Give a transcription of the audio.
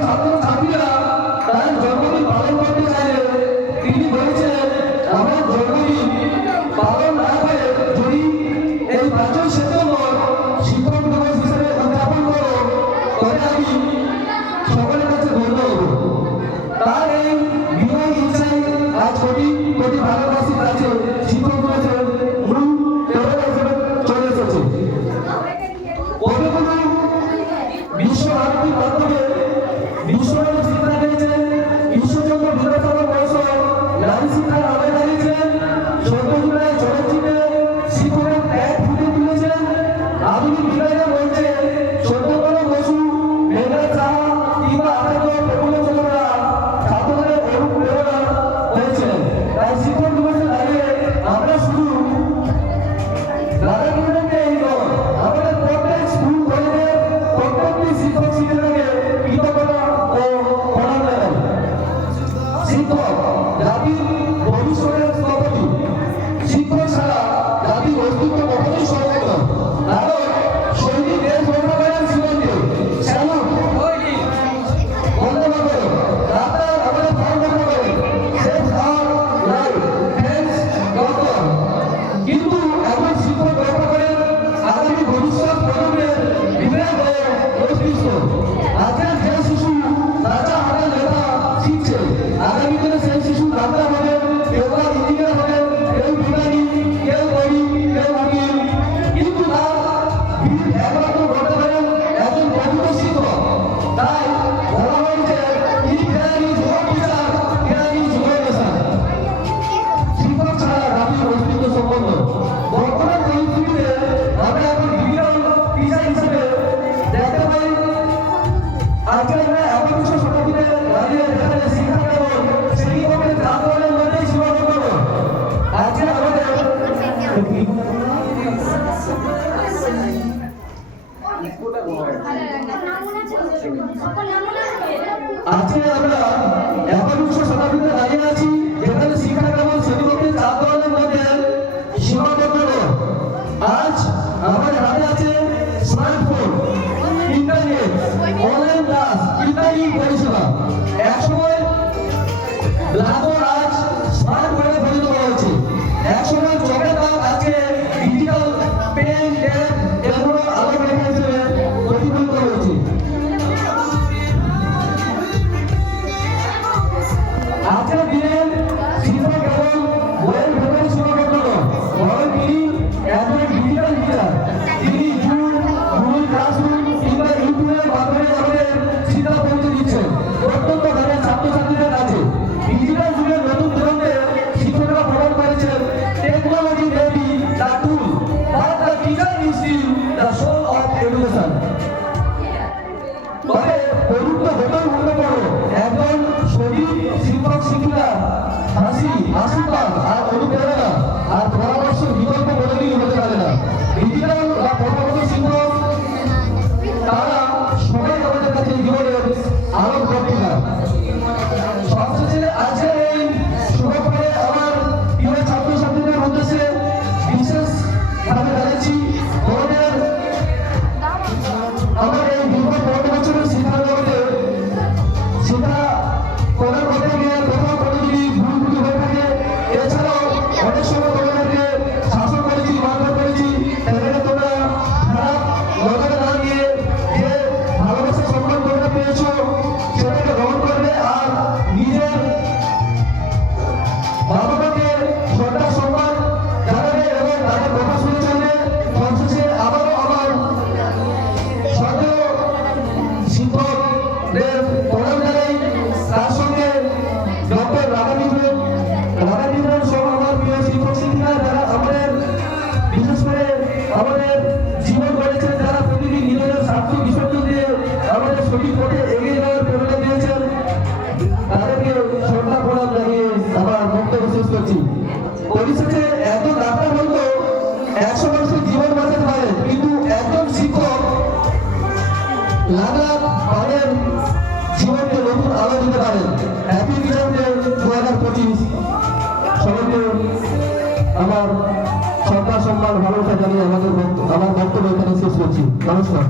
ছাত্রছাত্রীরা তার জন্মদিন পালন করতে চাইলে তিনি বলেছিলেন, আমার জন্মদিন পালন না করে যদি এই 5ই সেপ্টেম্বর শিক্ষক দিবস হিসেবে উদযাপন করো তবে আমি সকলের কাছে ধন্য হব। তার এই বিনয় ইচ্ছাই আজ কোটি কোটি ভারতবাসীর কাছে শিক্ষক দিবসের মূল প্রেরণা হিসেবে চলে এসেছে। কবিগুরু বিশ্বভারতীর মাধ্যমে বিশ্বভারতী চিন্তা দিয়েছেন, ঈশ্বরচন্দ্র বিদ্যাসাগর মহাশয় নারী শিক্ষার আলোয় দাঁড়িয়েছেন, 14 জুলাই চলচ্চিত্রে শিক্ষকের ত্যাগ ফুটে তুলেছেন, আধুনিক বিজ্ঞানের মঞ্চে সত্যেন্দ্র বসু, মেঘনাদ সাহা কিংবা আচার্য প্রফুল্লচন্দ্ররা ছাত্রদের অনুপ্রেরণা হয়েছিলেন। তাই শিক্ষক দিবসে দাঁড়িয়ে আমরা শুধু রাধাকৃষ্ণকেই নয়, আমাদের প্রত্যেক স্কুল কলেজের প্রত্যেকটি শিক্ষক শিক্ষিকাকে কৃতজ্ঞতা ও প্রণাম জানাই। শিক্ষক জাতির ভবিষ্যতের স্থপতি, শিক্ষক ছাড়া জাতির অস্তিত্ব কখনোই সম্ভব নয়। কারণ সৈনিক দেশ রক্ষা করেন জীবন দিয়ে, স্যালুট, বন্দে মাতরম, ডাক্তার আমাদের প্রাণ রক্ষা করেন, save our life, thanks doctor. কিন্তু এখন শিক্ষক রক্ষা করেন আগামী ভবিষ্যৎ প্রজন্মের বিবেক ও মস্তিষ্ক। আজকের যে শিশু রাজা হাতের লেখা শিখছে, আগামী দিনে সেই শিশু ডাক্তার হবে, কেউ বা ইঞ্জিনিয়ার হবে, কেউ বিজ্ঞানী, কেউ কবি, কেউ উকিল। কিন্তু তার বীর একমাত্র করতে পারেন একজন প্রকৃত শিক্ষক। তাই বলা হয় যে কেয়ারি যুব টিচার, কেয়ারি যুব নেশা। শিক্ষক ছাড়া জাতির অস্তিত্ব সম্পন্ন। বর্তমান পরিস্থিতিতে আমরা এখন ডিজিটাল টিচার হিসেবে দেখতে পাই, আজকে আমরা একবিংশ শতাব্দীতে দাঁড়িয়ে যেখানে শিক্ষা কেবল শ্রেণীকক্ষের চারদেওয়ালের মধ্যেই সীমাবদ্ধ নয়। আজকে আমাদের আমরা একবিংশ শতাব্দীতে দাঁড়িয়ে আছি যেখানে শিক্ষা কেবল শ্রেণীকক্ষের চারদেওয়ালের মধ্যে সীমাবদ্ধ নয়। আজ আমাদের হাতে আছে স্মার্টফোন, ইন্টারনেট, অনলাইন ক্লাস ইত্যাদি পরিষেবা। একসময় ব্ল্যাকবোর্ড আজ স্মার্টফোনে পরিণত হয়েছে। একসময় চকের দাগ আজকে ডিজিটাল পেন, ট্যাব এগুলো আলোর রেখা হিসেবে প্রতিফলিত হয়েছে। আজকের দিনে শিক্ষক কেবল বইয়ের ভেতরে সীমাবদ্ধ নয়, বরং তিনি একজন ডিজিটাল টিচার। তিনি জুম, গুগল ক্লাসরুম কিংবা ইউটিউবের মাধ্যমে আমাদের শিক্ষা পৌঁছে দিচ্ছেন প্রত্যন্ত গ্রামের ছাত্রছাত্রীদের কাছে। ডিজিটাল যুগের নতুন দিগন্তে শিক্ষকরা প্রদান করেছেন technology maybe the tool, but the teacher is still the soul of education. তবে প্রযুক্ত যতই গুরুত্বপূর্ণ, একজন সঠিক শিক্ষক শিক্ষিকা হাসি, আশীর্বাদ আর অনুপ্রেরণা আর পরামর্শের বিকল্প কোনোদিনই হতে পারে না। ডিজিটাল বা পরবর্ত শিক্ষক তারা সবাই আমাদের কাছে জীবনের আলোক বর্তিকা। সবশেষে আজকের এই শুভক্ষণে আমার প্রিয় ছাত্রছাত্রীদের উদ্দেশ্যে বিশেষভাবে জানাচ্ছি তোমাদের আমার এই দীর্ঘ 15 বছরের শিক্ষার জগতে শিক্ষা প্রদান করতে গিয়ে কোথাও কোনো যদি ভুল ত্রুটি হয়ে থাকে, এছাড়াও অনেক সময় তোমাদেরকে শাসন করেছি, মারধর করেছি, তাদেরকে তোমরা খারাপ নজরে না নিয়ে যে ভালোবাসা সম্মান করতে পেরেছো সেটাকে গ্রহণ করবে আর নিজের বাবা মাকে শ্রদ্ধা সম্মান জানাবে এবং তাদের কথা শুনে চলবে। সবশেষে আবারও আমার শ্রদ্ধেয় শিক্ষকদের প্রণাম জানাই। তার সঙ্গে ডক্টর রাধাকৃষ্ণন সহ আমার প্রিয় শিক্ষক শিক্ষিকা যারা আমাদের বিশেষ করে আমাদের জীবন গড়েছেন, যারা প্রতিদিন নিজেদের স্বার্থ বিসর্জন দিয়ে আমাদের সঠিক পথে এগিয়ে যাওয়ার প্রেরণা দিয়েছেন, তাদেরকে শ্রদ্ধা প্রণাম জানিয়ে আমার বক্তব্য শেষ করছি। পরিশেষে একজন ডাক্তার বলতো 100 মানুষের জীবন বাঁচাতে পারে, কিন্তু একজন শিক্ষক লাখ লাখ মানুষের জীবনকে নতুন আলো দিতে পারেন। Happy teacher day 2025। সবাইকে আমার শ্রদ্ধা সম্মান ভালোবাসা জানিয়ে আমার বক্তব্য এখানে শেষ করছি। নমস্কার।